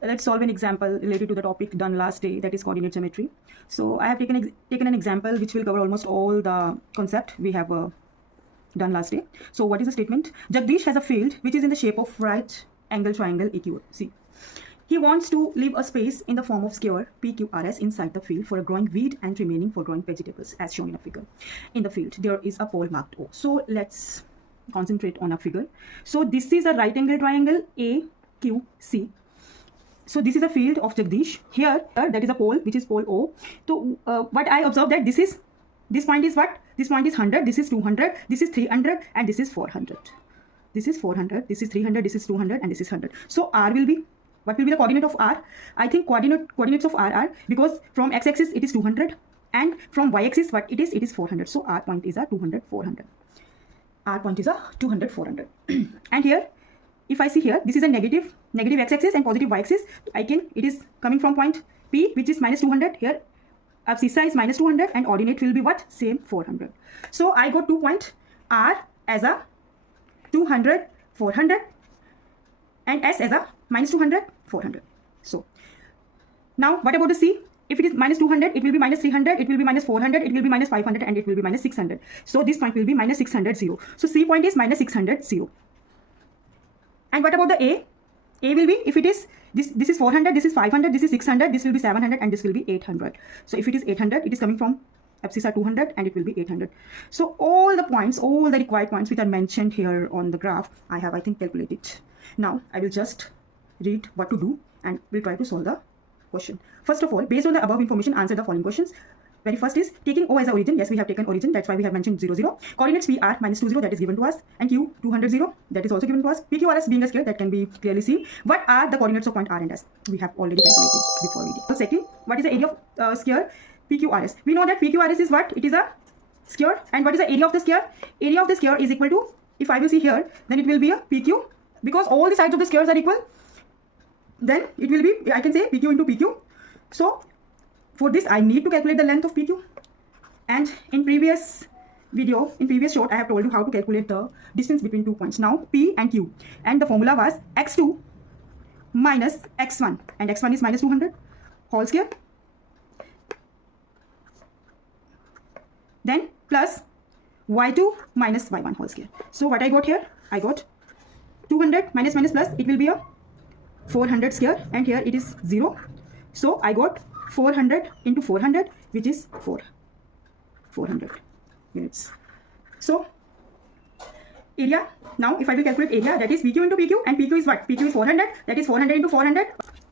Let's solve an example related to the topic done last day, that is coordinate geometry. So I have taken an example which will cover almost all the concept we have done last day. So what is the statement? Jagdish has a field which is in the shape of right angle triangle EQ. See, he wants to leave a space in the form of square PQRS inside the field for growing wheat and remaining for growing vegetables, as shown in a figure. In the field there is a pole marked O. So let's concentrate on a figure. So this is a right angle triangle AQC. So this is a field of Jagdish. Here that is a pole which is pole O. So what I observe that this point is what? This point is 100, this is 200, this is 300, and this is 400. This is 400, this is 300, this is 200, and this is 100. So R will be, what will be the coordinate of R? I think coordinates of R are, because from x-axis it is 200 and from y-axis what it is 400. So R point is a 200, 400. R point is a 200, 400. And here, if I see here, this is a negative x-axis and positive y-axis. It is coming from point P, which is minus 200. Here, abscissa is minus 200 and ordinate will be what? Same 400. So I got 2 point R as a 200, 400 and S as a minus 200, 400. So now what about the C? If it is minus 200, it will be minus 300, it will be minus 400, it will be minus 500, and it will be minus 600. So this point will be minus 600, 0. So C point is minus 600, 0. And what about the A? A will be, if it is, this is 400, this is 500, this is 600, this will be 700, and this will be 800. So if it is 800, it is coming from abscissa 200, and it will be 800. So all the points, all the required points which are mentioned here on the graph, I have, I think, calculated. Now I will just read what to do, and we'll try to solve the question. First of all, based on the above information, answer the following questions. Very first is taking O as a origin. Yes, we have taken origin. That's why we have mentioned 0, 0. Coordinates P are minus 2, 0. That is given to us. And Q 200, 0. That is also given to us. PQRS being a square, that can be clearly seen. What are the coordinates of point R and S? We have already calculated before we did. So second, what is the area of square PQRS? We know that PQRS is what? It is a square. And what is the area of the square? Area of the square is equal to, if I will see here, then it will be a PQ. Because all the sides of the squares are equal, then it will be, I can say PQ into PQ. So for this, I need to calculate the length of PQ. And in previous short, I have told you how to calculate the distance between 2 points. Now P and Q, and the formula was x2 minus x1, and x1 is minus 200 whole square, then plus y2 minus y1 whole square. So what I got here, I got 200 minus plus, it will be a 400 square, and here it is 0. So I got 400 into 400, which is 400 units. So area, now if I will calculate area, that is PQ into PQ, and PQ is what? PQ is 400, that is 400 into 400,